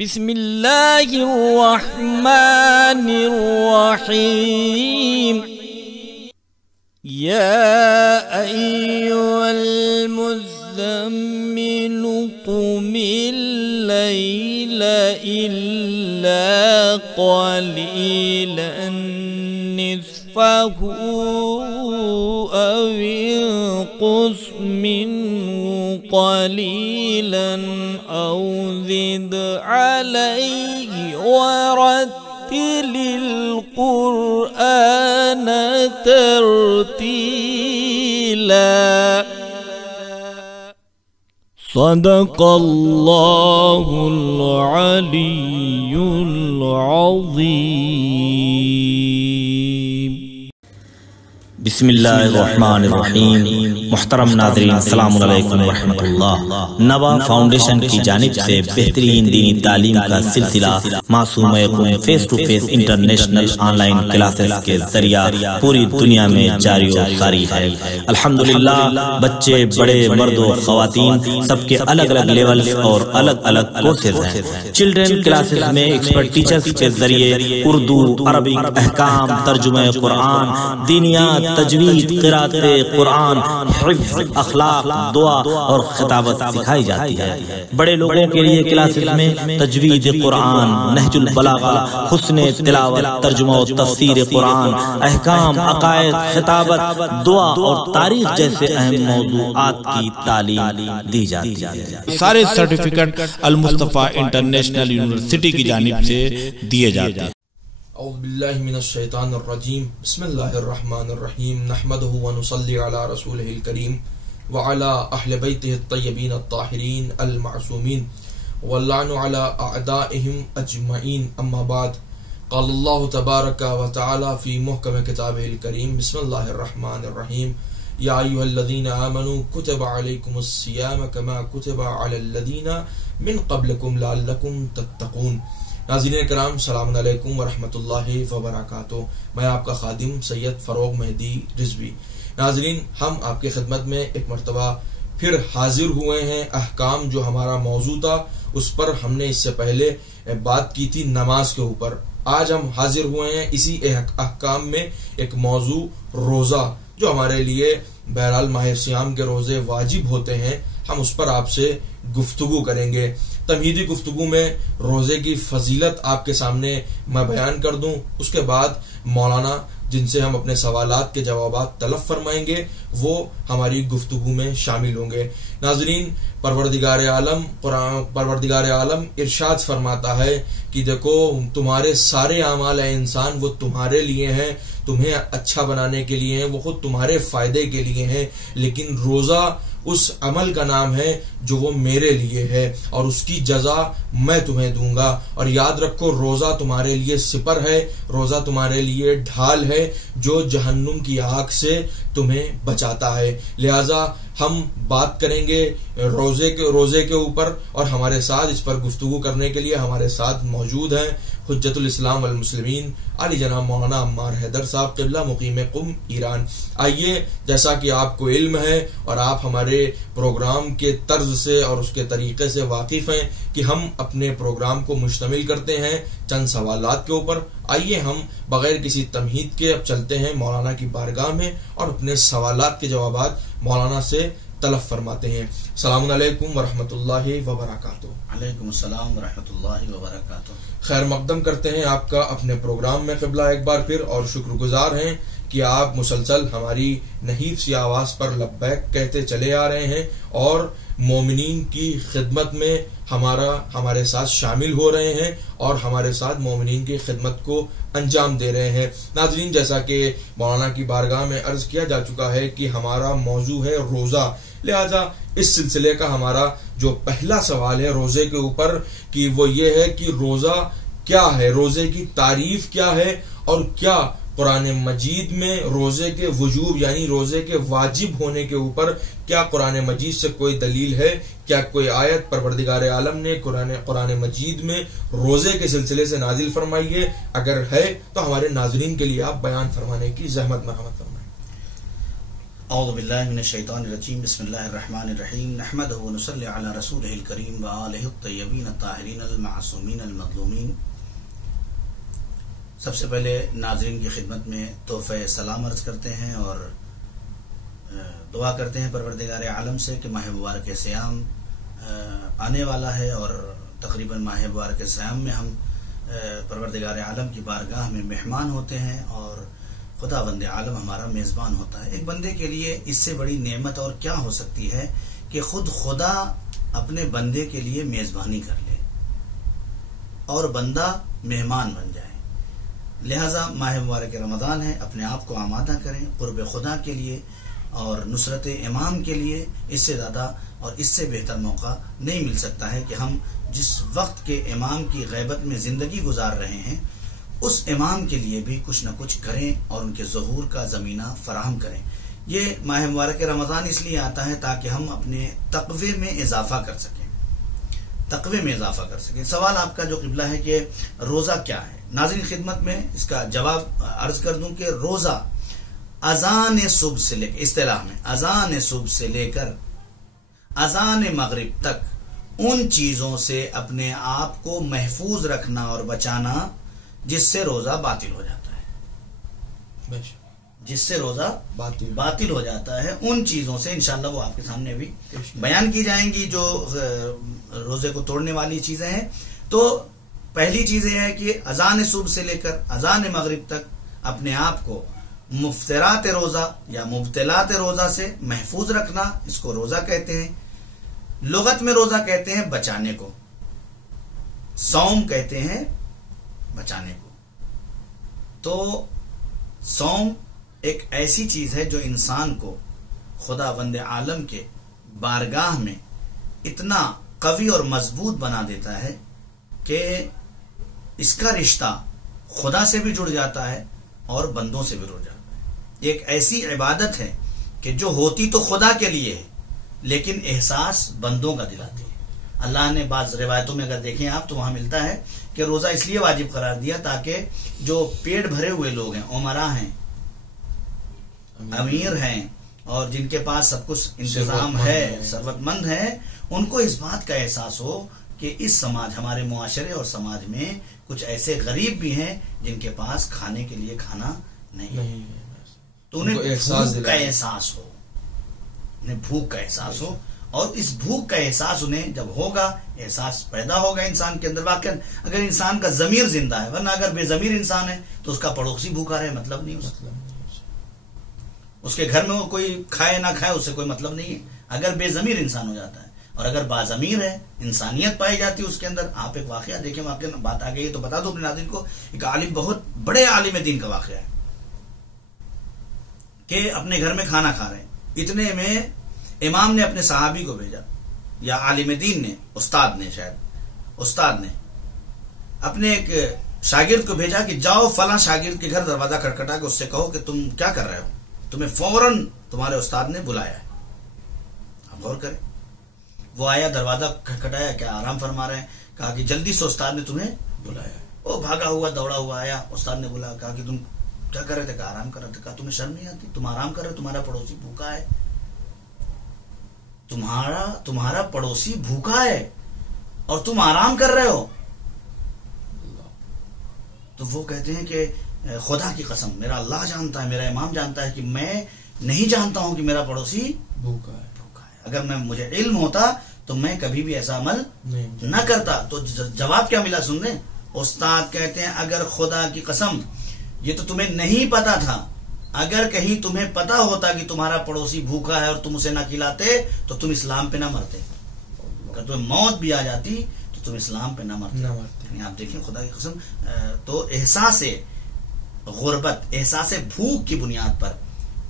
بسم اللہ الرحمن الرحیم یا ایھا المزمل قم اللیل الا قلیلا نصفہ او انقص منہ قلیلا او زد علیہ ورتل القرآن ترتیلا صدق اللہ العلی العظیم۔ بسم اللہ الرحمن الرحیم۔ محترم ناظرین السلام علیکم ورحمۃ اللہ۔ نوا فاؤنڈیشن کی جانب سے بہترین دینی تعلیم کا سلسلہ معصوم قم face to face international online classes کے ذریعہ پوری دنیا میں جاری و ساری ہے۔ الحمدللہ بچے بڑے مرد و خواتین سب کے الگ الگ لیولز اور الگ الگ کورسز ہیں۔ چلڈرن کلاسز میں ایکسپرٹ ٹیچرز کے ذریعے اردو، عربک، احکام، ترجمہ قرآن، دینیات، تجوید، قرات قرآن، حفظ، اخلاق، دعا اور خطابت سکھائی جاتی ہے۔ بڑے لوگوں کے لیے کلاسز میں تجوید قرآن، نہج البلاغہ، حسن تلاوت، ترجمہ و تفسیر قرآن، احکام، عقائد، خطابت، دعا اور تاریخ جیسے اہم موضوعات کی تعلیم دی جاتی ہے۔ سارے سرٹیفکیٹ المصطفیٰ انٹرنیشنل یونیورسٹی کی جانب سے دیے جاتے ہیں۔ اعوذ باللہ من الشیطان الرجیم، بسم اللہ الرحمن الرحیم، نحمدہ ونصلی علی رسولہ الکریم وعلی اہل بیتہ الطیبین الطاہرین المعصومین واللعن علی اعدائہم اجمعین، اما بعد، قال اللہ تبارک و تعالی فی محکم کتابہ الکریم، بسم اللہ الرحمن الرحیم، یا ایھا الذین آمنوا کتب علیکم الصیام کما کتب علی الذین من قبلکم لعلکم تتقون۔ ناظرین کرام السلام علیکم ورحمۃ اللہ وبرکاتہ، میں آپ کا خادم سید فروغ مہدی رضوی۔ ناظرین، ہم آپ کی خدمت میں ایک مرتبہ پھر حاضر ہوئے ہیں۔ احکام جو ہمارا موضوع تھا اس پر ہم نے اس سے پہلے بات کی تھی نماز کے اوپر۔ آج ہم حاضر ہوئے ہیں اسی احکام میں ایک موضوع روزہ، جو ہمارے لیے بہرحال ماہ سیام کے روزے واجب ہوتے ہیں، ہم اس پر آپ سے گفتگو کریں گے۔ تمہیدی گفتگو میں روزے کی فضیلت آپ کے سامنے میں بیان کر دوں، اس کے بعد مولانا جن سے ہم اپنے سوالات کے جوابات طلب فرمائیں گے وہ ہماری گفتگو میں شامل ہوں گے۔ ناظرین، پروردگار عالم ارشاد فرماتا ہے کہ دیکھو تمہارے سارے اعمال انسان وہ تمہارے لیے ہیں، تمہیں اچھا بنانے کے لیے ہیں، وہ خود تمہارے فائدے کے لیے ہیں، لیکن روزہ اس عمل کا نام ہے جو وہ میرے لیے ہے اور اس کی جزا میں تمہیں دوں گا۔ اور یاد رکھو روزہ تمہارے لیے سپر ہے، روزہ تمہارے لیے ڈھال ہے جو جہنم کی آگ سے تمہیں بچاتا ہے۔ لہٰذا ہم بات کریں گے روزے کے اوپر، اور ہمارے ساتھ اس پر گفتگو کرنے کے لیے ہمارے ساتھ موجود ہیں حجت الاسلام والمسلمین علی جناب مولانا عمار حیدر صاحب قبلہ مقیم قم ایران۔ آئیے، جیسا کہ آپ کو علم ہے اور آپ ہمارے پروگرام کے طرز سے اور اس کے طریقے سے واقف ہیں کہ ہم اپنے پروگرام کو مشتمل کرتے ہیں چند سوالات کے اوپر، آئیے ہم بغیر کسی تمہید کے اب چلتے ہیں مولانا کی بارگاہ میں اور اپنے سوالات کے جوابات مولانا سے طلب فرماتے ہیں۔ السلام علیکم ورحمۃ اللہ وبرکاتہ۔ علیکم السلام ورحمۃ اللہ وبرکاتہ۔ خیر مقدم کرتے ہیں آپ کا اپنے پروگرام میں قبلہ ایک بار پھر، اور شکر گزار ہیں کہ آپ مسلسل ہماری نحیف سی آواز پر لبیک کہتے چلے آ رہے ہیں اور مومنین کی خدمت میں ہمارے ساتھ شامل ہو رہے ہیں اور ہمارے ساتھ مومنین کی خدمت کو انجام دے رہے ہیں۔ ناظرین، جیسا کہ مولانا کی بارگاہ میں عرض کیا جا چکا ہے کہ ہمارا موضوع ہے روزہ، لہذا اس سلسلے کا ہمارا جو پہلا سوال ہے روزے کے اوپر کہ وہ یہ ہے کہ روزہ کیا ہے، روزے کی تعریف کیا ہے، اور کیا قرآن مجید میں روزے کے وجوب یعنی روزے کے واجب ہونے کے اوپر کیا قرآن مجید سے کوئی دلیل ہے؟ کیا کوئی آیت پروردگار عالم نے قرآن مجید میں روزے کے سلسلے سے نازل فرمائی ہے؟ اگر ہے تو ہمارے ناظرین کے لیے آپ بیان فرمانے کی زحمت مرحمت فرمائیں۔ اعوذ باللہ من الشیطان الرجیم بسم اللہ الرحمن الرحیم نحمدہ ونصلی علی رسولہ الکریم وآلہ الطیبین الطاہرین المعصومین المظلومین. سب سے پہلے ناظرین کی خدمت میں تحفہ سلام عرض کرتے ہیں اور دعا کرتے ہیں پروردگار عالم سے کہ ماہ مبارک سیام آنے والا ہے اور تقریباً ماہ مبارک سیام میں ہم پروردگار عالم کی بارگاہ میں مہمان ہوتے ہیں اور خداوند عالم ہمارا میزبان ہوتا ہے. ایک بندے کے لیے اس سے بڑی نعمت اور کیا ہو سکتی ہے کہ خود خدا اپنے بندے کے لیے میزبانی کر لے اور بندہ مہمان بن جائے. لہذا ماہ مبارک رمضان ہے، اپنے آپ کو آمادہ کریں قرب خدا کے لیے اور نصرت امام کے لیے. اس سے زیادہ اور اس سے بہتر موقع نہیں مل سکتا ہے کہ ہم جس وقت کے امام کی غیبت میں زندگی گزار رہے ہیں اس امام کے لیے بھی کچھ نہ کچھ کریں اور ان کے ظہور کا زمینہ فراہم کریں. یہ ماہ مبارک رمضان اس لیے آتا ہے تاکہ ہم اپنے تقوی میں اضافہ کر سکیں، تقوی میں اضافہ کر سکیں. سوال آپ کا جو قبلہ ہے کہ روزہ کیا ہے، ناظرین خدمت میں اس کا جواب عرض کر دوں کہ روزہ اذان صبح سے لے کر، اصطلاح میں اذان صبح سے لے کر اذان مغرب تک ان چیزوں سے اپنے آپ کو محفوظ رکھنا اور بچانا جس سے روزہ باطل ہو جاتا ہے، جس سے روزہ باطل ہو جاتا ہے. ان چیزوں سے انشاءاللہ وہ آپ کے سامنے بھی بیان کی جائیں گی جو روزے کو توڑنے والی چیزیں ہیں. تو پہلی چیز یہ ہے کہ اذان صبح سے لے کر اذان مغرب تک اپنے آپ کو مفطرات روزہ یا مبتلات روزہ سے محفوظ رکھنا، اس کو روزہ کہتے ہیں. لغت میں روزہ کہتے ہیں بچانے کو، صوم کہتے ہیں بچانے کو. تو صوم ایک ایسی چیز ہے جو انسان کو خداوند عالم کے بارگاہ میں اتنا قوی اور مضبوط بنا دیتا ہے کہ اس کا رشتہ خدا سے بھی جڑ جاتا ہے اور بندوں سے بھی جڑ جاتا ہے. ایک ایسی عبادت ہے کہ جو ہوتی تو خدا کے لیے ہے لیکن احساس بندوں کا دلاتی ہے. اللہ نے بعض روایتوں میں اگر دیکھیں آپ تو وہاں ملتا ہے کہ روزہ اس لیے واجب قرار دیا تاکہ جو پیٹ بھرے ہوئے لوگ ہیں، عمرا ہیں، امیر ہیں اور جن کے پاس سب کچھ انتظام ہے، ثروت مند ہے، ان کو اس بات کا احساس ہو کہ اس سماج، ہمارے معاشرے اور سماج میں کچھ ایسے غریب بھی ہیں جن کے پاس کھانے کے لیے کھانا نہیں، تو انہیں بھوک کا احساس ہو، انہیں بھوک کا احساس ہو. اور اس بھوک کا احساس انہیں جب ہوگا، احساس پیدا ہوگا انسان کے اندر. واقعا اگر انسان کا ضمیر زندہ ہے، ورنہ اگر بے ضمیر انسان ہے تو اس کا پڑوسی بھوکا رہے مطلب نہیں، اس کے گھر میں وہ کوئی کھائے نہ کھائے اس سے کوئی مطلب نہیں ہے اگر بے ضمیر انسان ہو جاتا ہے. اور اگر باضمیر ہے، انسانیت پائی جاتی ہے اس کے اندر. آپ ایک واقعہ دیکھیں، واقعہ بات آ گئی ہے تو بتا دو اپنے ناظرین کو. ایک عالم، بہت بڑے عالم دین کا واقعہ ہے کہ اپنے گھر میں کھانا کھا رہے ہیں، اتنے میں امام نے اپنے صحابی کو بھیجا یا عالم دین نے، استاد نے اپنے ایک شاگرد کو بھیجا کہ جاؤ فلاں شاگرد کے گھر دروازہ کھٹکھٹا کے اس سے کہو کہ تم کیا کر رہے ہو، تمہیں فوراً تمہارے استاد نے بلایا ہے. آپ غور کریں، وہ آیا، دروازہ کھٹکھٹایا، کیا آرام فرما رہے ہیں، کہا کہ جلدی سے استاد نے تمہیں بلایا ہے. وہ بھاگا ہوا دوڑا ہوا آیا، استاد نے بولا، کہا کہ تم کیا کر رہے تھے، کہا آرام کر رہے تھے. کہا تمہیں شرم نہیں آتی، تم آرام کر رہے، تمہارا پڑوسی بھوکا ہے، تمہارا پڑوسی بھوکا ہے اور تم آرام کر رہے ہو. تو وہ کہتے ہیں کہ خدا کی قسم، میرا اللہ جانتا ہے، میرا امام جانتا ہے کہ میں نہیں جانتا ہوں کہ میرا پڑوسی بھوکا ہے. اگر مجھے علم ہوتا تو میں کبھی بھی ایسا عمل نہ کرتا. تو جواب کیا ملا سن لیں. استاد کہتے ہیں اگر خدا کی قسم یہ تو تمہیں نہیں پتا تھا، اگر کہیں تمہیں پتا ہوتا کہ تمہارا پڑوسی بھوکا ہے اور تم اسے نہ کھلاتے تو تم اسلام پہ نہ مرتے. اگر تمہیں موت بھی آ جاتی تو تم اسلام پہ نہ مرتے. یعنی آپ دیکھیں خدا کی قسم. تو احساس غربت، احساس بھوک کی بنیاد پر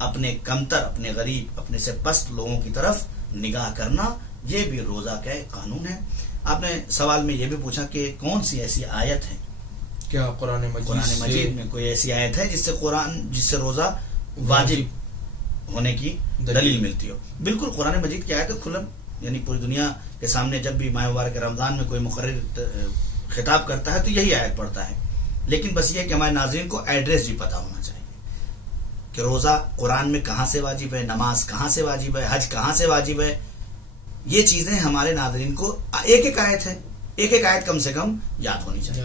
اپنے کمتر، اپنے غریب، اپنے سے پست لوگوں کی طرف نگاہ کرنا، یہ بھی روزہ کا ایک قانون ہے. آپ نے سوال میں یہ بھی پوچھا کہ کون سی ایسی آیت ہے، کیا قرآن مجید میں کوئی ایسی آیت ہے جس سے روزہ واجب ہونے کی دلیل ملتی ہو. بالکل قرآن مجید کی آیت کھلم، یعنی پوری دنیا کے سامنے جب بھی ماہ مبارک رمضان میں کوئی مقرر خطاب کرتا ہے تو یہی آیت پڑھتا ہے. لیکن بس یہ کہ ہمارے ناظرین کو ایڈریس بھی پتا ہونا چاہیے. کہ روزہ قرآن میں کہاں سے واجب ہے، نماز کہاں سے واجب ہے، حج کہاں سے واجب ہے، یہ چیزیں ہمارے ناظرین کو ایک ایک آیت ہے، ایک ایک آیت کم سے کم یاد ہونی چاہیے.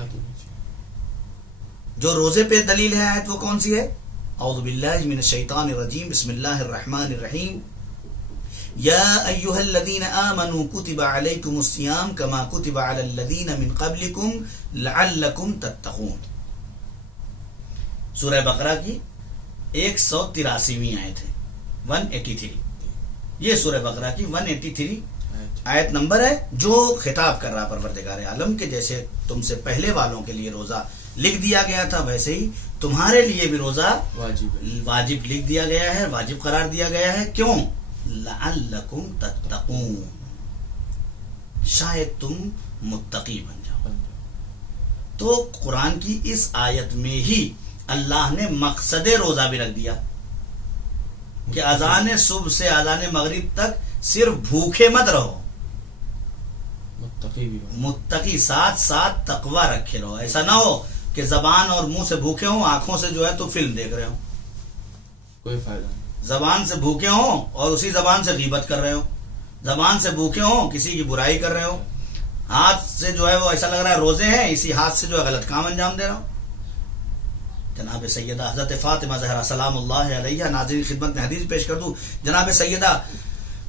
جو روزے پہ دلیل ہے آیت وہ کون سی ہے؟ اعوذ باللہ من الشیطان الرجیم، بسم اللہ الرحمن الرحیم، یا ایھا الذین آمنوا کتب علیکم الصیام کما کتب علی الذین من قبلکم لعلکم تتقون. سورہ بقرہ کی 183ویں آیت ہے، 183. یہ سورہ بقرہ کی 183 آیت نمبر ہے، جو خطاب کر رہا پروردگار عالم کے جیسے تم سے پہلے والوں کے لیے روزہ لکھ دیا گیا تھا ویسے ہی تمہارے لیے بھی روزہ واجب لکھ دیا گیا ہے، واجب قرار دیا گیا ہے. کیوں؟ لعلکم تتقون، شاید تم متقی بن جاؤ. تو قرآن کی اس آیت میں ہی اللہ نے مقصد روزہ بھی رکھ دیا کہ اذان صبح سے اذان مغرب تک صرف بھوکے مت رہو، متقی ساتھ ساتھ تقوی رکھے رہو. ایسا نہ ہو کہ زبان اور منہ سے بھوکے ہوں، آنکھوں سے جو ہے تو فلم دیکھ رہے ہوں، کوئی فائدہ نہیں. زبان سے بھوکے ہوں اور اسی زبان سے غیبت کر رہے ہوں، زبان سے بھوکے ہوں کسی کی برائی کر رہے ہوں، ہاتھ سے جو ہے وہ ایسا لگ رہا ہے روزے ہیں، اسی ہاتھ سے جو ہے غلط کام انجام دے رہا ہوں. جناب سیدہ حضرت فاطمہ زہرا سلام اللہ علیہ، ناظرین خدمت میں حدیث پیش کر دوں. جناب سیدہ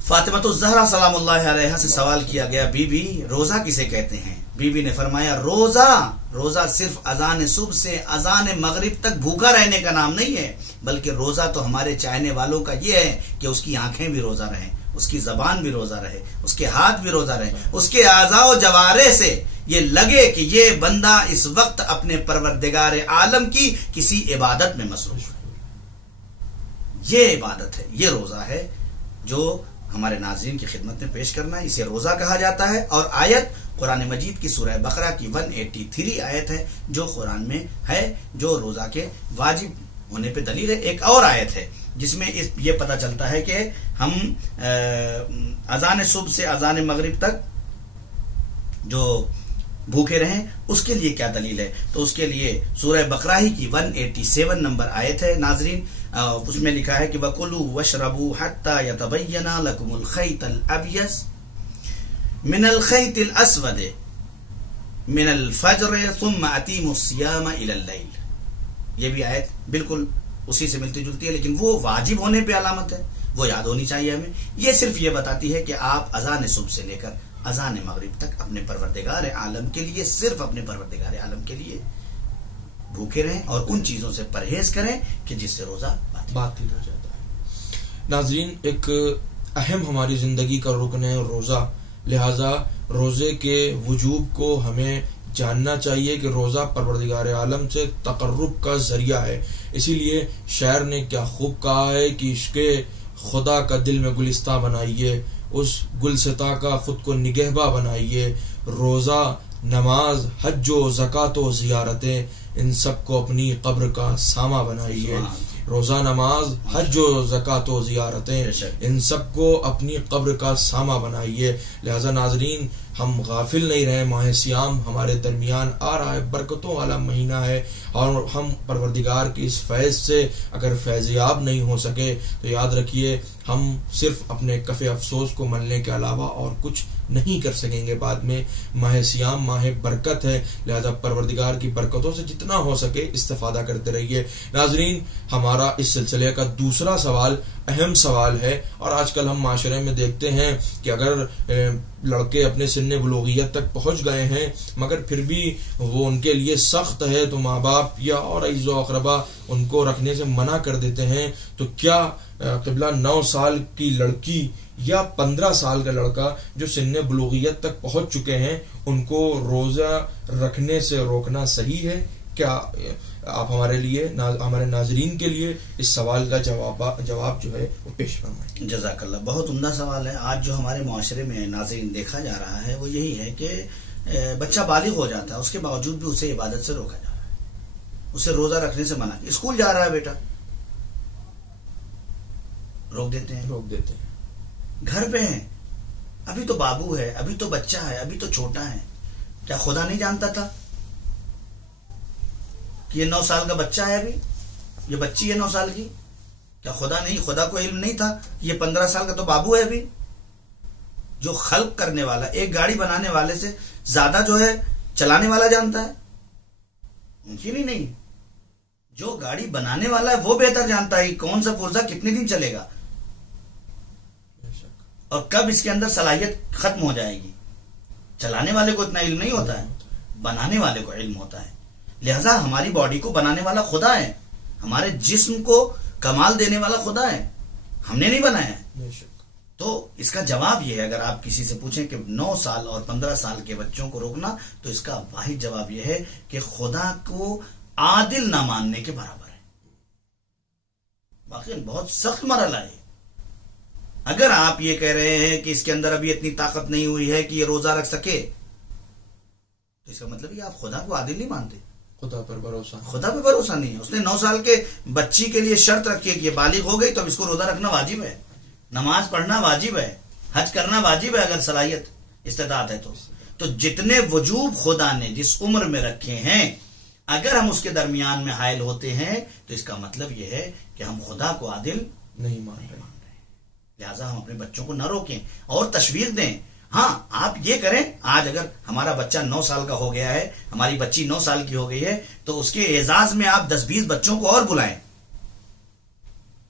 فاطمہ الزہرا سلام اللہ علیہ سے سوال کیا گیا، بی بی روزہ کسے کہتے ہیں؟ بی بی نے فرمایا روزہ صرف اذان صبح سے اذان مغرب تک بھوکا رہنے کا نام نہیں ہے، بلکہ روزہ تو ہمارے چاہنے والوں کا یہ ہے کہ اس کی آنکھیں بھی روزہ رہیں، اس کی زبان بھی روزہ رہے، اس کے ہاتھ بھی روزہ رہے، اس کے اعضاء و جوارح سے یہ لگے کہ یہ بندہ اس وقت اپنے پروردگار عالم کی کسی عبادت میں مصروف ہے. یہ عبادت ہے، یہ روزہ ہے جو ہمارے ناظرین کی خدمت میں پیش کرنا ہے. اسے روزہ کہا جاتا ہے. اور آیت قرآن مجید کی سورہ بقرہ کی 183 آیت ہے جو قرآن میں ہے، جو روزہ کے واجب ہونے پہ دلیل ہے. ایک اور آیت ہے جس میں یہ پتہ چلتا ہے کہ ہم اذان صبح سے اذان مغرب تک جو بھوکے رہیں اس کے لیے کیا دلیل ہے. تو اس کے لیے سورہ بقرہ ہی کی 187 نمبر آیت ہے ناظرین. اس میں لکھا ہے کہ وَكُلُوا وَاشْرَبُوا حَتَّى يَتَبَيَّنَ لَكُمُ الْخَيْطَ الْأَبْيَضُ مِنَ الْخَيْطِ الْأَسْوَدِ مِنَ الْفَجْرِ ثُمَّ أَتِمُوا الصِّيَامَ إِلَى اللَّيْلِ. یہ بھی آیت بالکل اسی سے ملتی جلتی ہے، لیکن وہ واجب ہونے پہ علامت ہے، وہ یاد ہونی چاہیے ہمیں. یہ صرف یہ بتاتی ہے کہ آپ اذان صبح سے لے کر اذان مغرب تک اپنے پروردگار عالم کے لیے، صرف اپنے پروردگار عالم کے لیے بھوکے رہیں اور ان چیزوں سے پرہیز کریں کہ جس سے روزہ باطل ہو جاتا ہے. ناظرین، ایک اہم ہماری زندگی کا رکن ہے روزہ، لہذا روزے کے وجوب کو ہمیں جاننا چاہیے کہ روزہ پروردگار عالم سے تقرب کا ذریعہ ہے. اسی لیے شاعر نے کیا خوب کہا ہے کہ عشق خدا کا دل میں گلستہ بنائیے، اس گلستہ کا خود کو نگہباں بنائیے. روزہ، نماز، حج و زکوٰۃ و زیارتیں، ان سب کو اپنی قبر کا سامہ بنائیے. روزہ، نماز، حج و زکوٰۃ و زیارتیں، ان سب کو اپنی قبر کا سامہ بنائیے. لہذا ناظرین، ہم غافل نہیں رہے. ماہ سیام ہمارے درمیان آ رہا ہے، برکتوں والا مہینہ ہے، اور ہم پروردگار کی اس فیض سے اگر فیض یاب نہیں ہو سکے تو یاد رکھیے ہم صرف اپنے کف افسوس کو ملنے کے علاوہ اور کچھ نہیں کر سکیں گے. بعد میں ماہ سیام ماہ برکت ہے، لہذا پروردگار کی برکتوں سے جتنا ہو سکے استفادہ کرتے رہیے. ناظرین، ہمارا اس سلسلے کا دوسرا سوال اہم سوال ہے، اور آج کل ہم معاشرے میں دیکھتے ہیں کہ اگر لڑکے اپنے سن بلوغیت تک پہنچ گئے ہیں مگر پھر بھی وہ ان کے لیے سخت ہے تو ماں باپ یا اور عزیز و اقربا ان کو رکھنے سے منع کر دیتے ہیں. تو کیا قبلہ 9 سال کی لڑکی یا 15 سال کا لڑکا جو سن بلوغیت تک پہنچ چکے ہیں ان کو روزہ رکھنے سے روکنا صحیح ہے؟ کیا آپ ہمارے لیے، ہمارے ناظرین کے لیے اس سوال کا جواب جو ہے وہ پیش فرمائیں. جزاک اللہ. بہت عمدہ سوال ہے. آج جو ہمارے معاشرے میں ناظرین دیکھا جا رہا ہے وہ یہی ہے کہ بچہ بالغ ہو جاتا ہے، اس کے باوجود بھی اسے عبادت سے روکا جا رہا ہے، اسے روزہ رکھنے سے منع. اسکول جا رہا ہے بیٹا، روک دیتے ہیں. گھر پہ ہیں، ابھی تو بابو ہے، ابھی تو بچہ ہے، ابھی تو چھوٹا ہے. کیا خدا نہیں جانتا تھا کہ یہ 9 سال کا بچہ ہے، ابھی یہ بچی ہے 9 سال کی، کیا خدا کو علم نہیں تھا؟ یہ 15 سال کا تو بابو ہے ابھی. جو خلق کرنے والا، ایک گاڑی بنانے والے سے زیادہ جو ہے چلانے والا جانتا ہے. ممکن ہی نہیں. جو گاڑی بنانے والا ہے وہ بہتر جانتا ہے کون سا پرزہ کتنے دن چلے گا اور کب اس کے اندر صلاحیت ختم ہو جائے گی. چلانے والے کو اتنا علم نہیں ہوتا ہے، بنانے والے کو علم ہوتا ہے. لہذا ہماری باڈی کو بنانے والا خدا ہے، ہمارے جسم کو کمال دینے والا خدا ہے، ہم نے نہیں بنایا ہے. تو اس کا جواب یہ ہے، اگر آپ کسی سے پوچھیں کہ 9 سال اور 15 سال کے بچوں کو روکنا، تو اس کا واحد جواب یہ ہے کہ خدا کو عادل نہ ماننے کے برابر ہے. واقعی بہت سخت مرحلہ ہے. اگر آپ یہ کہہ رہے ہیں کہ اس کے اندر ابھی اتنی طاقت نہیں ہوئی ہے کہ یہ روزہ رکھ سکے، تو اس کا مطلب یہ آپ خدا کو عادل نہیں مانتے. خدا پہ بھروسہ نہیں ہے. اس نے 9 سال کے بچی کے لیے شرط رکھی ہے کہ یہ بالغ ہو گئی تو اب اس کو روزہ رکھنا واجب ہے، نماز پڑھنا واجب ہے، حج کرنا واجب ہے اگر صلاحیت استطاعت ہے. تو جتنے وجوب خدا نے جس عمر میں رکھے ہیں، اگر ہم اس کے درمیان میں حائل ہوتے ہیں تو اس کا مطلب یہ ہے کہ ہم خدا کو عادل نہیں مان رہے. لہذا ہم اپنے بچوں کو نہ روکیں اور تشویق دیں. ہاں آپ یہ کریں، آج اگر ہمارا بچہ 9 سال کا ہو گیا ہے، ہماری بچی 9 سال کی ہو گئی ہے، تو اس کے اعزاز میں آپ 10-20 بچوں کو اور بلائیں،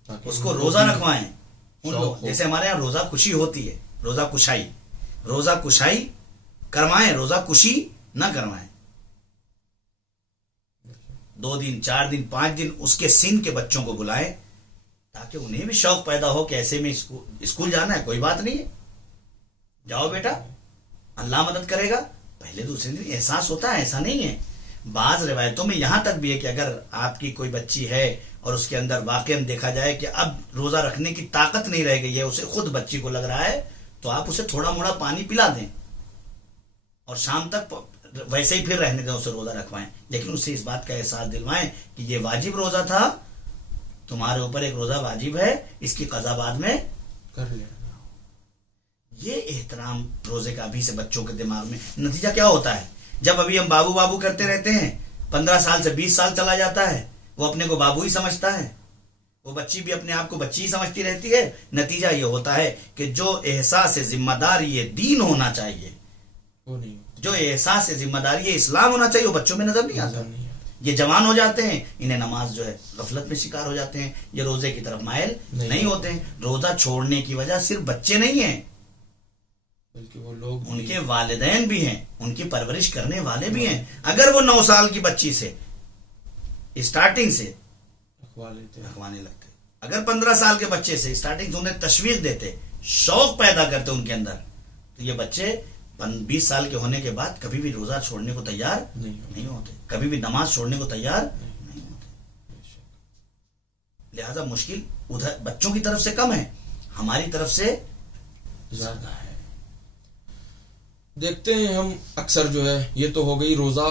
اس کو روزہ رکھوائیں. جیسے ہمارے یہاں روزہ خوشی ہوتی ہے، روزہ کشائی کروائیں، روزہ کشی نہ کروائیں. 2 دن 4 دن 5 دن اس کے سن کے بچوں کو بلائیں تاکہ انہیں بھی شوق پیدا ہو کہ ایسے میں اسکول جانا ہے، کوئی بات نہیں ہے، جاؤ بیٹا اللہ مدد کرے گا. پہلے دوسرے دن احساس ہوتا ہے، ایسا نہیں ہے. بعض روایتوں میں یہاں تک بھی ہے کہ اگر آپ کی کوئی بچی ہے اور اس کے اندر واقعی دیکھا جائے کہ اب روزہ رکھنے کی طاقت نہیں رہ گئی ہے، اسے خود بچی کو لگ رہا ہے، تو آپ اسے تھوڑا موڑا پانی پلا دیں اور شام تک ویسے ہی پھر رہنے دیں، اسے روزہ رکھوائیں. لیکن اسے اس بات کا احساس دلوائیں کہ یہ واجب روزہ تھا، تمہارے اوپر ایک روزہ واجب ہے، اس کی قضا بعد میں کر لینا. یہ احترام روزے کا ابھی سے بچوں کے دماغ میں. نتیجہ کیا ہوتا ہے؟ جب ابھی ہم بابو بابو کرتے رہتے ہیں، 15 سال سے 20 سال چلا جاتا ہے، وہ اپنے کو بابو ہی سمجھتا ہے، وہ بچی بھی اپنے آپ کو بچی ہی سمجھتی رہتی ہے. نتیجہ یہ ہوتا ہے کہ جو احساس ذمہ داری دین ہونا چاہیے، جو احساس ذمہ داری اسلام ہونا چاہیے، وہ بچوں میں نظر نہیں آتا. یہ جوان ہو جاتے ہیں، انہیں نماز جو ہے غفلت میں شکار ہو جاتے ہیں، یہ روزے کی طرف مائل نہیں ہوتے ہیں. روزہ چھوڑنے کی وجہ صرف بچے نہیں ہیں، بلکہ وہ لوگ ان کے والدین بھی ہیں، ان کی پرورش کرنے والے بھی ہیں. اگر وہ 9 سال کی بچی سے اسٹارٹنگ سے رکھوانے لگتے، اگر 15 سال کے بچے سے اسٹارٹنگ سے انہیں تشویق دیتے، شوق پیدا کرتے ان کے اندر، تو یہ بچے 20 سال کے ہونے کے بعد کبھی بھی روزہ چھوڑنے کو تیار نہیں ہوتے، کبھی بھی نماز چھوڑنے کو تیار نہیں ہوتے. لہذا مشکل ادھر بچوں کی طرف سے کم ہے، ہماری طرف سے زیادہ ہے. دیکھتے ہیں ہم اکثر جو ہے، یہ تو ہو گئی روزہ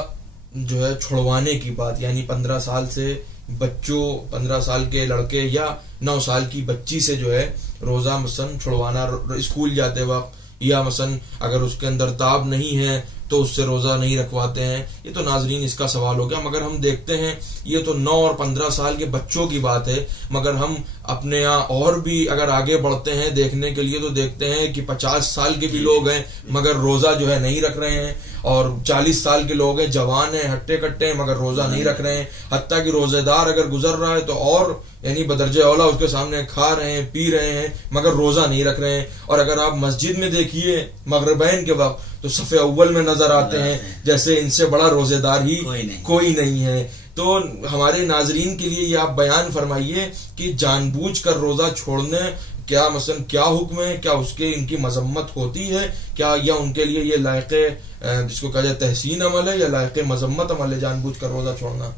جو ہے چھڑوانے کی بات، یعنی 15 سال سے بچوں، 15 سال کے لڑکے یا 9 سال کی بچی سے جو ہے روزہ مثلا چھڑوانا اسکول جاتے وقت، یا مثلا اگر اس کے اندر تاب نہیں ہے تو اس سے روزہ نہیں رکھواتے ہیں. یہ تو ناظرین اس کا سوال ہو گیا. مگر ہم دیکھتے ہیں یہ تو 9 اور 15 سال کے بچوں کی بات ہے، مگر ہم اپنے یہاں اور بھی اگر آگے بڑھتے ہیں دیکھنے کے لیے تو دیکھتے ہیں کہ 50 سال کے بھی لوگ ہیں مگر روزہ جو ہے نہیں رکھ رہے ہیں، اور 40 سال کے لوگ ہیں، جوان ہیں، ہٹے کٹے ہیں، مگر روزہ نہیں رکھ رہے ہیں. حتیٰ کہ روزے دار اگر گزر رہا ہے تو اور یعنی بدرجہ اولا اس کے سامنے کھا رہے ہیں، پی رہے ہیں، مگر روزہ نہیں رکھ رہے ہیں. اور اگر آپ مسجد میں دیکھیے مغربین کے وقت تو صف اول میں نظر آتے ہیں جیسے ان سے بڑا روزے دار ہی کوئی نہیں ہے. تو ہمارے ناظرین کے لیے یہ آپ بیان فرمائیے کہ جان بوجھ کر روزہ چھوڑنے کیا مثلا کیا حکم ہے، کیا اس کے ان کی مذمت ہوتی ہے کیا، یا ان کے لیے یہ لائق جس کو کہا جائے تحسین عمل ہے یا لائق مذمت عمل ہے جان بوجھ کر روزہ چھوڑنا؟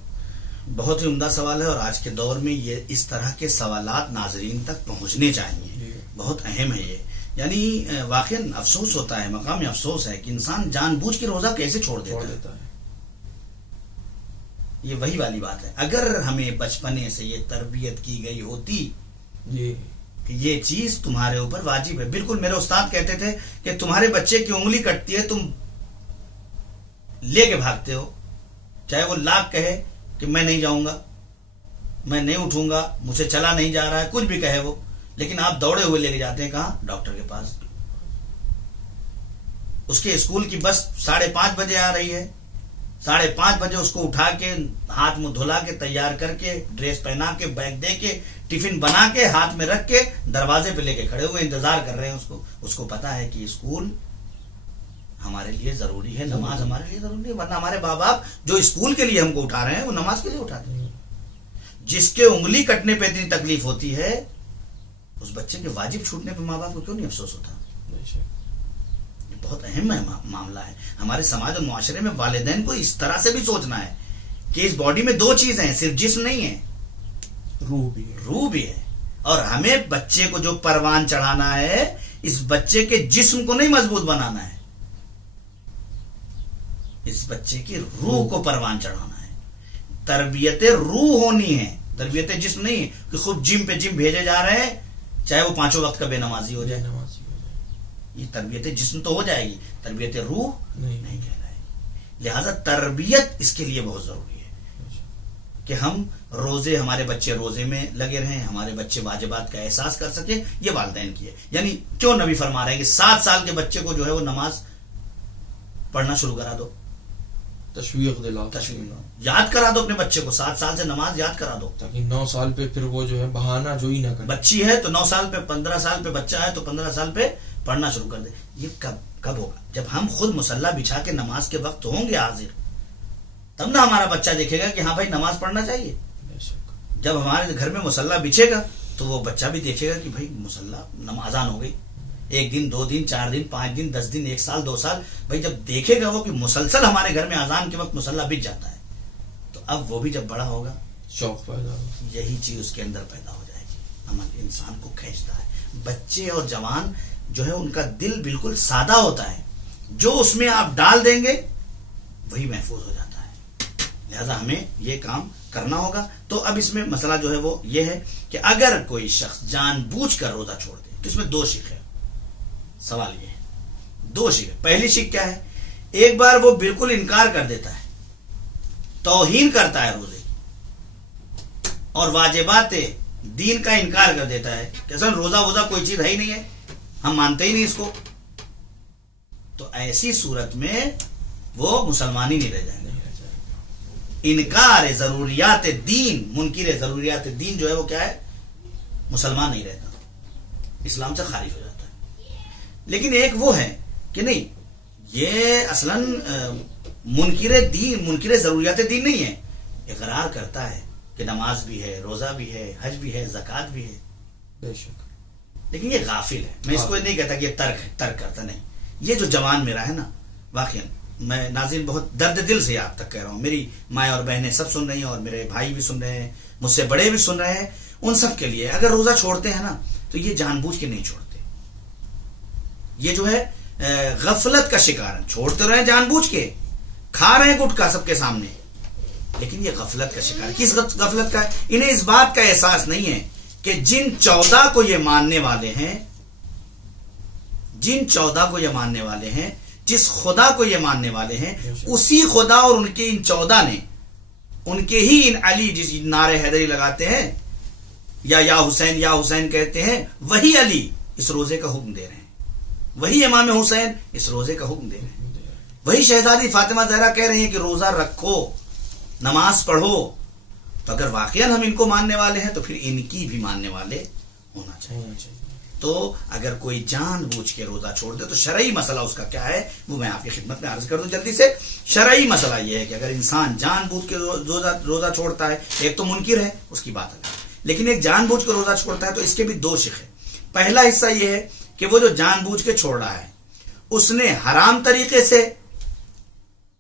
بہت ہی عمدہ سوال ہے، اور آج کے دور میں یہ اس طرح کے سوالات ناظرین تک پہنچنے چاہیے، بہت اہم ہے یہ. یعنی واقعی افسوس ہوتا ہے، مقام افسوس ہے کہ انسان جان بوجھ کے روزہ کیسے چھوڑ دیتا ہے. یہ وہی والی بات ہے. اگر ہمیں بچپنے سے یہ تربیت کی گئی ہوتی کہ یہ چیز تمہارے اوپر واجب ہے، بالکل میرے استاد کہتے تھے کہ تمہارے بچے کی انگلی کٹتی ہے تم لے کے بھاگتے ہو، چاہے وہ لاکھ کہے کہ میں نہیں جاؤں گا، میں نہیں اٹھوں گا، مجھے چلا نہیں جا رہا ہے، کچھ بھی کہے وہ، لیکن آپ دوڑے ہوئے لے کے جاتے ہیں کہاں؟ ڈاکٹر کے پاس. اس کے اسکول کی بس 5:30 بجے آ رہی ہے، 5:30 بجے اس کو اٹھا کے ہاتھ منہ دھلا کے تیار کر کے ڈریس پہنا کے بیگ دے کے ٹفن بنا کے ہاتھ میں رکھ کے دروازے پہ لے کے کھڑے ہوئے انتظار کر رہے ہیں اس کو پتا ہے کہ اسکول ہمارے لیے ضروری ہے، نماز ہمارے لیے ضروری ہے. ورنہ ہمارے ماں باپ جو اسکول کے لیے ہم کو اٹھا رہے ہیں وہ نماز کے لیے اٹھاتے ہیں. جس کے انگلی کٹنے پہ اتنی تکلیف ہوتی ہے اس بچے کے واجب چھوٹنے پہ ماں باپ کو کیوں نہیں افسوس ہوتا؟ یہ بہت اہم معاملہ ہے. ہمارے سماج اور معاشرے میں والدین کو اس طرح سے بھی سوچنا ہے کہ اس باڈی میں 2 چیزیں ہیں، صرف جسم نہیں ہے، روح بھی ہے. اور ہمیں بچے کو جو پروان چڑھانا ہے، اس بچے کے جسم کو نہیں مضبوط بنانا ہے، اس بچے کی روح کو پروان چڑھانا ہے. تربیت روح ہونی ہے، تربیت جسم نہیں ہے کہ خوب جم پہ جم بھیجے جا رہے ہیں چاہے وہ 5 وقت کا بے نمازی ہو جائے. یہ تربیت جسم تو ہو جائے گی، تربیت روح نہیں کہلائے. لہذا تربیت اس کے لیے بہت ضروری ہے کہ ہم روزے، ہمارے بچے روزے میں لگے رہیں، ہمارے بچے واجبات کا احساس کر سکے. یہ والدین کی ہے. یعنی کیوں نبی فرما رہے ہیں کہ 7 سال کے بچے کو جو ہے وہ نماز پڑھنا شروع کرا دو، تشویق دلاؤ، یاد کرا دو اپنے بچے کو، 7 سال سے نماز یاد کرا دو، تاکہ 9 سال پہ پھر وہ جو ہے بہانہ جو ہی نہ کرے. بچی ہے تو 9 سال پہ، 15 سال پہ بچہ ہے تو 15 سال پہ پڑھنا شروع کر دے. یہ کب ہوگا؟ جب ہم خود مصلی بچھا کے نماز کے وقت ہوں گے حاضر، تب نہ ہمارا بچہ دیکھے گا کہ ہاں بھائی نماز پڑھنا چاہیے. جب ہمارے گھر میں مصلی بچھے گا تو وہ بچہ بھی دیکھے گا کہ بھائی مصلی نمازان ہو گئی. 1 دن 2 دن 4 دن 5 دن 10 دن 1 سال 2 سال، بھائی جب دیکھے گا وہ کہ مسلسل ہمارے گھر میں اذان کے وقت مصلی بچ جاتا ہے، تو اب وہ بھی جب بڑا ہوگا شوق پیدا ہوگا، یہی چیز اس کے اندر پیدا ہو جائے گی. عمل انسان کو کھینچتا ہے. بچے اور جوان جو ہے ان کا دل بالکل سادہ ہوتا ہے، جو اس میں آپ ڈال دیں گے وہی محفوظ ہو جاتا ہے. لہذا ہمیں یہ کام کرنا ہوگا. تو اب اس میں مسئلہ جو ہے وہ یہ ہے کہ اگر کوئی شخص جان بوجھ کر روزہ چھوڑ دے تو اس میں 2 شق ہے. سوال یہ ہے 2 شق. پہلی شق کیا ہے؟ ایک بار وہ بالکل انکار کر دیتا ہے، توہین کرتا ہے روزے اور واجبات دین کا انکار کر دیتا ہے کہ اصل روزہ کوئی چیز ہے ہی نہیں ہے، ہم مانتے ہی نہیں اس کو. تو ایسی صورت میں وہ مسلمان ہی نہیں رہ جائے گا. انکار ضروریات دین، منکر ضروریات دین جو ہے وہ کیا ہے؟ مسلمان نہیں رہتا، اسلام سے خارج ہو جاتا ہے. لیکن ایک وہ ہے کہ نہیں، یہ اصلاً منکر دین، منکر ضروریات دین نہیں ہے، اقرار کرتا ہے کہ نماز بھی ہے، روزہ بھی ہے، حج بھی ہے، زکوٰۃ بھی ہے، بے شک، لیکن یہ غافل ہے. میں اس کو نہیں کہتا کہ یہ ترک کرتا نہیں. یہ جو جوان میرا ہے نا، واقعا میں ناظرین بہت درد دل سے آپ تک کہہ رہا ہوں، میری مائیں اور بہنیں سب سن رہی ہیں اور میرے بھائی بھی سن رہے ہیں، مجھ سے بڑے بھی سن رہے ہیں. ان سب کے لیے اگر روزہ چھوڑتے ہیں نا تو یہ جان بوجھ کے نہیں چھوڑتے. یہ جو ہے غفلت کا شکار ہے. چھوڑتے رہے جان بوجھ کے، کھا رہے ہیں گٹکا سب کے سامنے، لیکن یہ غفلت کا شکار ہے. کس غفلت کا ہے؟ انہیں اس بات کا احساس نہیں ہے کہ جن 14 کو یہ ماننے والے ہیں، جن 14 کو یہ ماننے والے ہیں، جس خدا کو یہ ماننے والے ہیں، اسی خدا اور ان کے ان 14 نے، ان کے ہی ان علی جس نعرے حیدری لگاتے ہیں یا حسین کہتے ہیں، وہی علی اس روزے کا حکم دے رہے ہیں، وہی امام حسین اس روزے کا حکم دے رہے ہیں، وہی شہزادی فاطمہ زہرا کہہ رہی ہیں کہ روزہ رکھو، نماز پڑھو. تو اگر واقعا ہم ان کو ماننے والے ہیں تو پھر ان کی بھی ماننے والے ہونا چاہیے. تو اگر کوئی جان بوجھ کے روزہ چھوڑ دے تو شرعی مسئلہ اس کا کیا ہے وہ میں آپ کی خدمت میں عرض کر دوں جلدی سے. شرعی مسئلہ یہ ہے کہ اگر انسان جان بوجھ کے روزہ چھوڑتا ہے، ایک تو منکر ہے اس کی بات ہے، لیکن ایک جان بوجھ کے روزہ چھوڑتا ہے تو اس کے بھی 2 شق ہیں. پہلا حصہ یہ ہے کہ وہ جو جان بوجھ کے چھوڑ رہا ہے اس نے حرام طریقے سے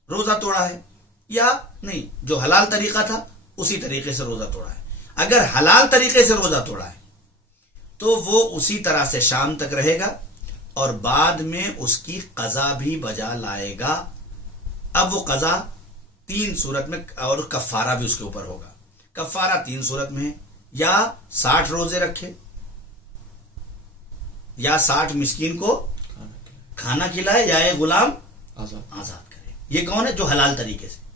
روزہ توڑا ہے یا نہیں، جو حلال طریقہ تھا اسی طریقے سے روزہ توڑا ہے. اگر حلال طریقے سے روزہ توڑا ہے تو وہ اسی طرح سے شام تک رہے گا اور بعد میں اس کی قضا بھی بجا لائے گا. اب وہ قضا 3 صورت میں اور کفارہ بھی اس کے اوپر ہوگا. کفارہ 3 صورت میں ہے، یا 60 روزے رکھے، یا 60 مسکین کو کھانا کھلائے، یا ایک غلام آزاد کرے. یہ کون ہے؟ جو حلال طریقے سے.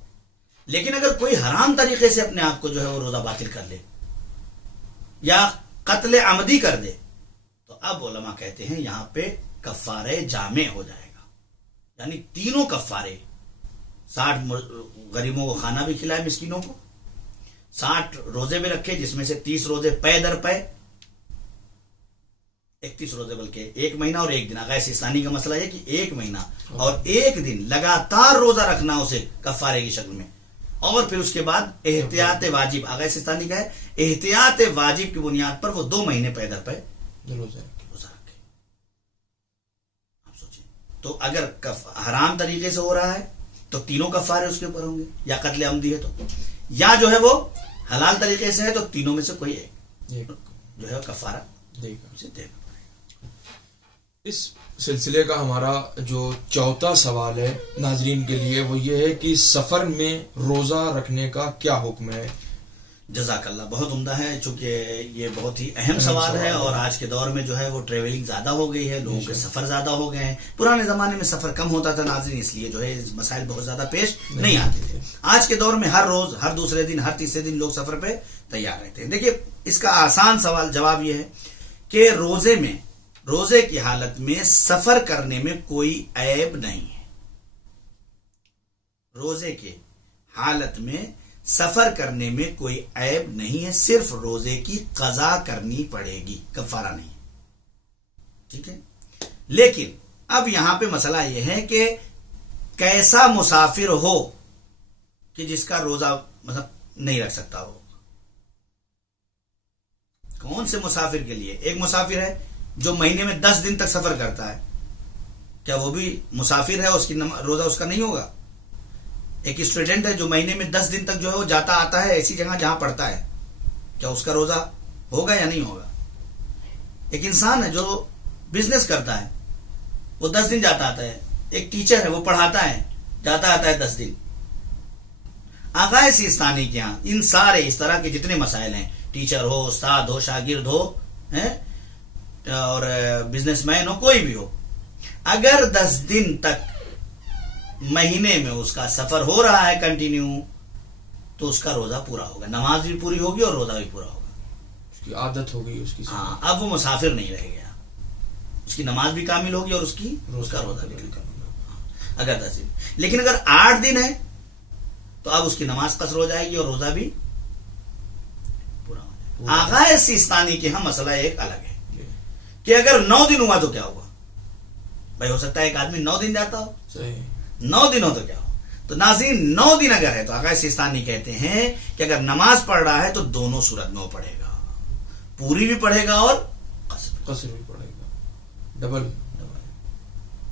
لیکن اگر کوئی حرام طریقے سے اپنے آپ کو جو ہے وہ روزہ باطل کر لے، یا قتل عمدی کر دے تو اب علماء کہتے ہیں یہاں پہ کفارے جامع ہو جائے گا، یعنی تینوں کفارے، 60 غریبوں کو کھانا بھی کھلائے مسکینوں کو، 60 روزے بھی رکھے جس میں سے 30 روزے پے در پے، 31 روزے بلکہ 1 مہینہ اور 1 دن۔ اغیث ثانی کا مسئلہ ہے کہ 1 مہینہ اور 1 دن لگاتار روزہ رکھنا اسے کفارے کی شکل میں، اور پھر اس کے بعد احتیاط واجب، اغیث ثانی کا ہے احتیاط واجب کی بنیاد پر وہ 2 مہینے پے در پے روزہ رکھے۔ آپ سوچیں تو اگر حرام طریقے سے ہو رہا ہے تو تینوں کفارے اس کے اوپر ہوں گے، یا قتل عمدی ہے تو، یا جو ہے وہ حلال طریقے سے ہے تو تینوں میں سے کوئی ایک جو ہے کفارہ دے گا۔ اس سلسلے کا ہمارا جو چوتھا سوال ہے ناظرین کے لیے وہ یہ ہے کہ سفر میں روزہ رکھنے کا کیا حکم ہے؟ جزاک اللہ، بہت عمدہ ہے، چونکہ یہ بہت ہی اہم سوال ہے، اور آج کے دور میں جو ہے وہ ٹریولنگ زیادہ ہو گئی ہے، لوگوں کے سفر زیادہ ہو گئے ہیں۔ پرانے زمانے میں سفر کم ہوتا تھا ناظرین، اس لیے جو ہے مسائل بہت زیادہ پیش نہیں آتے تھے۔ آج کے دور میں ہر روز، ہر دوسرے دن، ہر تیسرے دن لوگ سفر پہ تیار رہتے ہیں۔ دیکھیے اس کا آسان سوال جواب یہ ہے کہ روزے کی حالت میں سفر کرنے میں کوئی عیب نہیں ہے۔ روزے کے حالت میں سفر کرنے میں کوئی عیب نہیں ہے، صرف روزے کی قضا کرنی پڑے گی، کفارہ نہیں، ٹھیک ہے۔ لیکن اب یہاں پہ مسئلہ یہ ہے کہ کیسا مسافر ہو کہ جس کا روزہ مطلب نہیں رکھ سکتا ہو؟ کون سے مسافر کے لیے؟ ایک مسافر ہے جو مہینے میں 10 دن تک سفر کرتا ہے، کیا وہ بھی مسافر ہے؟ اس کی روزہ اس کا نہیں ہوگا۔ ایک اسٹوڈنٹ ہے جو مہینے میں 10 دن تک جو ہے وہ جاتا آتا ہے ایسی جگہ جہاں پڑھتا ہے، کیا اس کا روزہ ہوگا یا نہیں ہوگا؟ ایک انسان ہے جو بزنس کرتا ہے، وہ 10 دن جاتا آتا ہے۔ ایک ٹیچر ہے، وہ پڑھاتا ہے، جاتا آتا ہے 10 دن۔ آقائے سیستانی کے یہاں ان سارے اس طرح کے جتنے مسائل ہیں، ٹیچر ہو، استاد ہو، شاگرد ہو اور بزنس مین ہو، کوئی بھی ہو، اگر 10 دن تک مہینے میں اس کا سفر ہو رہا ہے کنٹینیو تو اس کا روزہ پورا ہوگا، نماز بھی پوری ہوگی اور روزہ بھی پورا ہوگا۔ اس کی عادت ہو گئی اس کی، ہاں، اب وہ مسافر نہیں رہ گیا، اس کی نماز بھی کامل ہوگی اور اس کا روزہ بھی کامل، اگر 10 دن۔ لیکن اگر 8 دن ہے تو اب اس کی نماز قصر ہو جائے گی اور روزہ بھی پورا ہو جائے گا۔ آغائے سیستانی کے ہاں مسئلہ ایک الگ ہے کہ اگر 9 دن ہوا تو کیا ہوگا؟ بھائی ہو سکتا ہے ایک آدمی 9 دن جاتا ہو، 9 دن ہو تو کیا ہو؟ تو ناظرین 9 دن اگر ہے تو آغائے سیستانی کہتے ہیں کہ اگر نماز پڑھ رہا ہے تو دونوں صورت میں وہ پڑھے گا، پوری بھی پڑھے گا اور قصر بھی پڑھے گا، ڈبل۔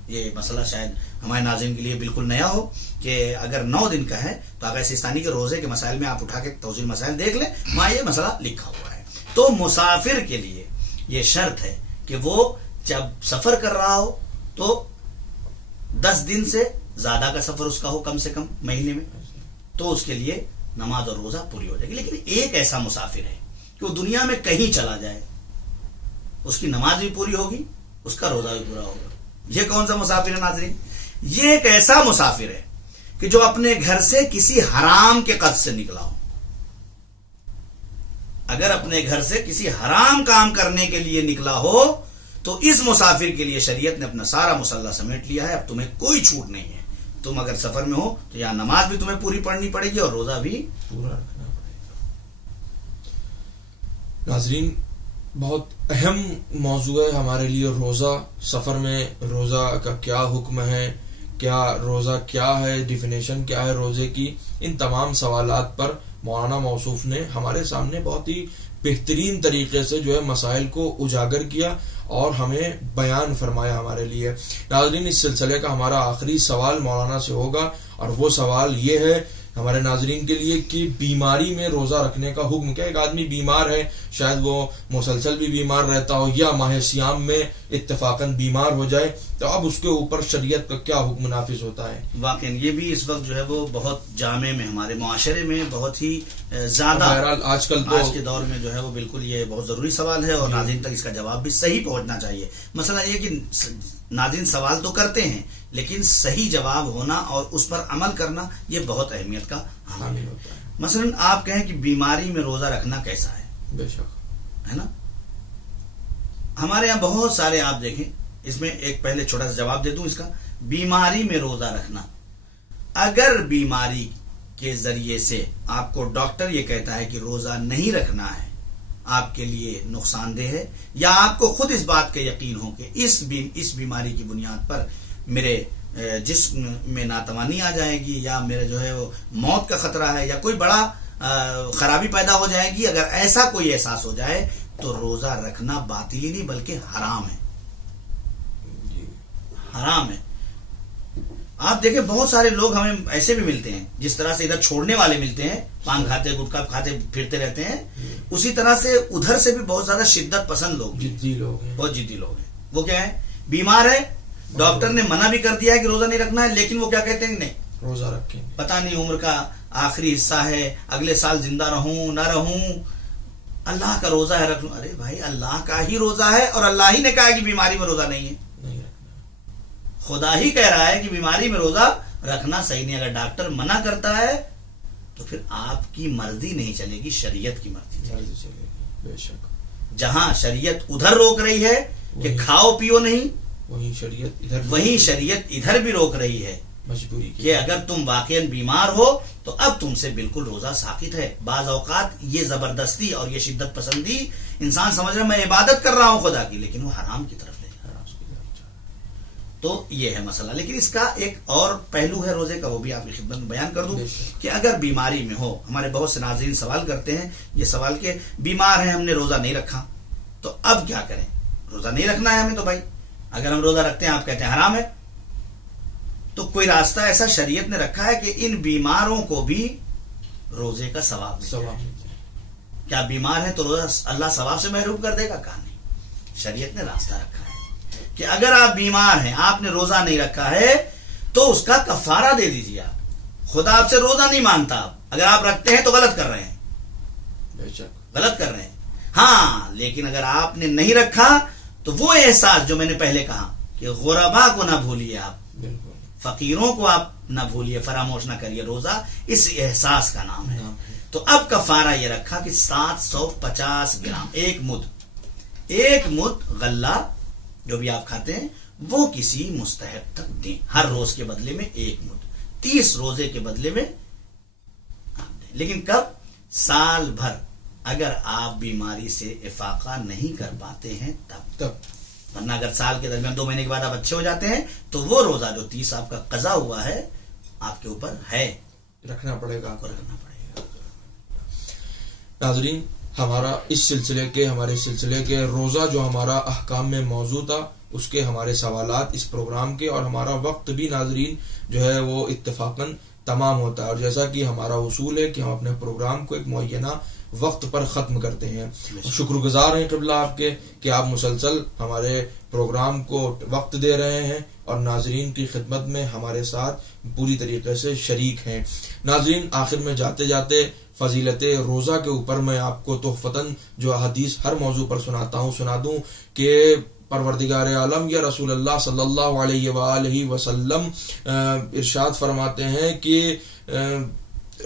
یہ مسئلہ شاید ہمارے ناظرین کے لیے بالکل نیا ہو کہ اگر 9 دن کا ہے تو آغائے سیستانی کے روزے کے مسائل میں آپ اٹھا کے توضیح مسائل دیکھ لیں، وہاں یہ مسئلہ لکھا ہوا ہے۔ تو مسافر کے لیے یہ شرط ہے کہ وہ جب سفر کر رہا ہو تو 10 دن سے زیادہ کا سفر اس کا ہو کم سے کم مہینے میں، تو اس کے لیے نماز اور روزہ پوری ہو جائے گی۔ لیکن ایک ایسا مسافر ہے کہ وہ دنیا میں کہیں چلا جائے، اس کی نماز بھی پوری ہوگی، اس کا روزہ بھی پورا ہوگا۔ یہ کون سا مسافر ہے ناظرین؟ یہ ایک ایسا مسافر ہے کہ جو اپنے گھر سے کسی حرام کے قصد سے نکلا ہو۔ اگر اپنے گھر سے کسی حرام کام کرنے کے لیے نکلا ہو تو اس مسافر کے لیے شریعت نے اپنا سارا مسلح سمیٹ لیا ہے، اب تمہیں کوئی چھوٹ نہیں ہے۔ تم اگر سفر میں ہو تو یہاں نماز بھی تمہیں پوری پڑھنی پڑے گی اور روزہ بھی پورا رکھنا پڑے گا۔ ناظرین بہت اہم موضوع ہے ہمارے لیے روزہ، سفر میں روزہ کا کیا حکم ہے، کیا روزہ کیا ہے، ڈیفینیشن کیا ہے روزے کی، ان تمام سوالات پر مولانا موصوف نے ہمارے سامنے بہت ہی بہترین طریقے سے جو ہے مسائل کو اجاگر کیا اور ہمیں بیان فرمایا ہمارے لیے۔ ناظرین اس سلسلے کا ہمارا آخری سوال مولانا سے ہوگا، اور وہ سوال یہ ہے ہمارے ناظرین کے لیے کہ بیماری میں روزہ رکھنے کا حکم کیا؟ ایک آدمی بیمار ہے، شاید وہ مسلسل بھی بیمار رہتا ہو یا ماہ سیام میں اتفاقاً بیمار ہو جائے، تو اب اس کے اوپر شریعت کا کیا حکم نافذ ہوتا ہے؟ واقعی یہ بھی اس وقت جو ہے وہ بہت جامع میں ہمارے معاشرے میں بہت ہی زیادہ، بہرحال آج کے دور میں جو ہے وہ بالکل یہ بہت ضروری سوال ہے اور ناظرین تک اس کا جواب بھی صحیح پہنچنا چاہیے۔ مسئلہ یہ کہ ناظرین سوال تو کرتے ہیں لیکن صحیح جواب ہونا اور اس پر عمل کرنا یہ بہت اہمیت کا حامل ہوتا ہے۔ مثلا آپ کہیں کہ بیماری میں روزہ رکھنا کیسا ہے؟ بے شک ہے نا. ہمارے یہاں بہت سارے آپ دیکھیں، اس میں ایک پہلے چھوٹا سا جواب دے دوں اس کا. بیماری میں روزہ رکھنا، اگر بیماری کے ذریعے سے آپ کو ڈاکٹر یہ کہتا ہے کہ روزہ نہیں رکھنا ہے، آپ کے لیے نقصان دہ ہے، یا آپ کو خود اس بات کا یقین ہو کہ اس بیماری کی بنیاد پر میرے جسم میں ناتوانی آ جائے گی، یا میرے جو ہے وہ موت کا خطرہ ہے، یا کوئی بڑا خرابی پیدا ہو جائے گی، اگر ایسا کوئی احساس ہو جائے تو روزہ رکھنا باطل ہی نہیں بلکہ حرام ہے. حرام ہے. آپ دیکھیں بہت سارے لوگ ہمیں ایسے بھی ملتے ہیں، جس طرح سے ادھر چھوڑنے والے ملتے ہیں، پان کھاتے گٹکا کھاتے پھرتے رہتے ہیں، اسی طرح سے ادھر سے بھی بہت زیادہ شدت پسند لوگ، جدی لوگ ہیں، بہت جدی لوگ ہیں. وہ کیا ہے، بیمار ہے، ڈاکٹر نے منع بھی کر دیا ہے کہ روزہ نہیں رکھنا ہے، لیکن وہ کیا کہتے ہیں، نہیں روزہ رکھیں. پتہ نہیں عمر کا آخری حصہ ہے، اگلے سال زندہ رہوں نہ رہوں، اللہ کا روزہ ہے رکھ لوں. ارے بھائی اللہ کا ہی روزہ ہے، اور اللہ ہی نے کہا ہے کہ بیماری میں روزہ نہیں ہے. خدا ہی کہہ رہا ہے کہ بیماری میں روزہ رکھنا صحیح نہیں. اگر ڈاکٹر منع کرتا ہے تو پھر آپ کی مرضی نہیں چلے گی، شریعت کی مرضی چلے گی. بے شک جہاں شریعت ادھر روک رہی ہے کہ کھاؤ پیو نہیں، وہی شریعت ادھر بھی روک رہی ہے مجبوری کہ اگر تم واقعاً بیمار ہو تو اب تم سے بالکل روزہ ساقط ہے. بعض اوقات یہ زبردستی اور یہ شدت پسندی، انسان سمجھ رہا ہے میں عبادت کر رہا ہوں خدا کی، لیکن وہ حرام کی طرف لے جا رہا ہے. تو یہ ہے مسئلہ. لیکن اس کا ایک اور پہلو ہے روزے کا، وہ بھی آپ کی خدمت میں بیان کر دوں کہ اگر بیماری میں ہو، ہمارے بہت سے ناظرین سوال کرتے ہیں یہ سوال کہ بیمار ہیں، ہم نے روزہ نہیں رکھا تو اب کیا کریں. روزہ نہیں رکھنا ہے ہمیں، تو بھائی اگر ہم روزہ رکھتے ہیں آپ کہتے ہیں حرام ہے، تو کوئی راستہ ایسا شریعت نے رکھا ہے کہ ان بیماروں کو بھی روزے کا ثواب ملے. کیا بیمار ہے تو روزہ اللہ ثواب سے محروم کر دے گا؟ کہا نہیں. شریعت نے راستہ رکھا ہے کہ اگر آپ بیمار ہیں، آپ نے روزہ نہیں رکھا ہے تو اس کا کفارہ دے دیجیے. آپ خدا آپ سے روزہ نہیں مانگتا، اگر آپ رکھتے ہیں تو غلط کر رہے ہیں، غلط کر رہے ہیں. ہاں لیکن اگر آپ نے نہیں رکھا تو وہ احساس جو میں نے پہلے کہا کہ غربا کو نہ بھولیے، آپ فقیروں کو آپ نہ بھولیے، فراموش نہ کریے. روزہ اس احساس کا نام ہے. تو اب کفارہ یہ رکھا کہ 750 گرام، ایک مد غلہ جو بھی آپ کھاتے ہیں وہ کسی مستحق تک دیں. ہر روز کے بدلے میں 1 مد، 30 روزے کے بدلے میں آپ دیں. لیکن کب؟ سال بھر. اگر آپ بیماری سے افاقہ نہیں کر پاتے ہیں تب. ورنہ اگر سال کے درمیان 2 مہینے کے بعد آپ اچھے ہو جاتے ہیں تو وہ روزہ جو 30 آپ کا قضا ہوا ہے آپ کے اوپر ہے، رکھنا پڑے گا. ناظرین، ہمارا ہمارے سلسلے کے روزہ جو ہمارا احکام میں موضوع تھا، اس کے ہمارے سوالات اس پروگرام کے، اور ہمارا وقت بھی ناظرین جو ہے وہ اتفاقاً تمام ہوتا ہے. اور جیسا کہ ہمارا اصول ہے کہ ہم اپنے پروگرام کو ایک معینہ وقت پر ختم کرتے ہیں. شکر گزار ہیں قبلہ آپ کے کہ آپ مسلسل ہمارے پروگرام کو وقت دے رہے ہیں اور ناظرین کی خدمت میں ہمارے ساتھ پوری طریقے سے شریک ہیں. ناظرین، آخر میں جاتے جاتے فضیلت روزہ کے اوپر میں آپ کو تحفتاً جو حدیث ہر موضوع پر سنا دوں کہ پروردگار عالم یا رسول اللہ صلی اللہ علیہ وآلہ وسلم ارشاد فرماتے ہیں کہ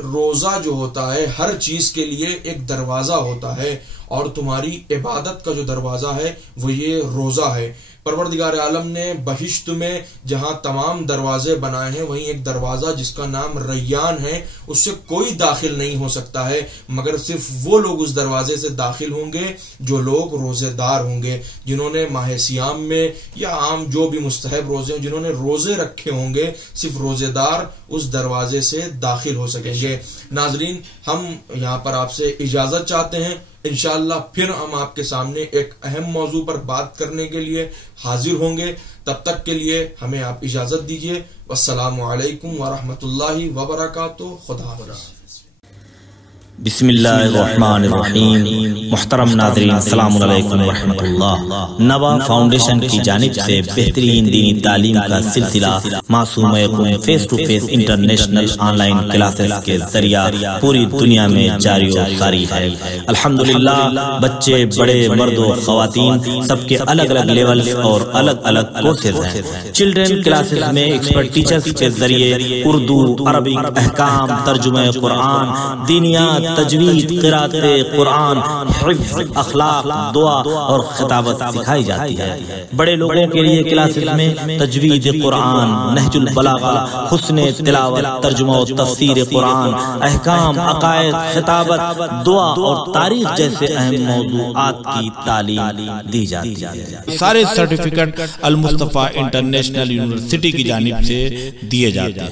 روزہ جو ہوتا ہے ہر چیز کے لیے ایک دروازہ ہوتا ہے، اور تمہاری عبادت کا جو دروازہ ہے وہ یہ روزہ ہے. پروردگار عالم نے بہشت میں جہاں تمام دروازے بنائے ہیں وہیں ایک دروازہ جس کا نام ریان ہے، اس سے کوئی داخل نہیں ہو سکتا ہے مگر صرف وہ لوگ اس دروازے سے داخل ہوں گے جو لوگ روزے دار ہوں گے، جنہوں نے ماہ سیام میں یا عام جو بھی مستحب روزے ہیں جنہوں نے روزے رکھے ہوں گے، صرف روزے دار اس دروازے سے داخل ہو سکیں گے. ناظرین، ہم یہاں پر آپ سے اجازت چاہتے ہیں. انشاءاللہ پھر ہم آپ کے سامنے ایک اہم موضوع پر بات کرنے کے لیے حاضر ہوں گے. تب تک کے لیے ہمیں آپ اجازت دیجیے. والسلام علیکم ورحمۃ اللہ وبرکاتہ. خدا حافظ. بسم اللہ الرحمن الرحیم. محترم ناظرین، السلام علیکم ورحمۃ اللہ. نوا فاؤنڈیشن کی جانب سے بہترین دینی تعلیم کا سلسلہ معصوم یقوم face to face international online classes کے ذریعہ پوری دنیا میں جاری و ساری ہے. الحمدللہ بچے، بڑے، مرد و خواتین سب کے الگ الگ لیول اور الگ الگ کورسز ہیں. چلڈرن کلاسز میں ایکسپرٹ ٹیچرز کے ذریعے اردو، عربک، احکام، ترجمہ قرآن، دینیات، تجوید، قرات قرآن، حفظ، اخلاق، دعا اور خطابت سکھائی جاتی ہے۔ بڑے لوگوں کے لیے کلاسز میں تجوید قرآن، نہج البلاغہ، حسن تلاوت، ترجمہ و تفسیر قرآن، احکام، عقائد، خطابت، دعا اور تاریخ جیسے اہم موضوعات کی تعلیم دی جاتی ہے۔ سارے سرٹیفکیٹ المصطفیٰ انٹرنیشنل یونیورسٹی کی جانب سے دیے جاتے ہیں۔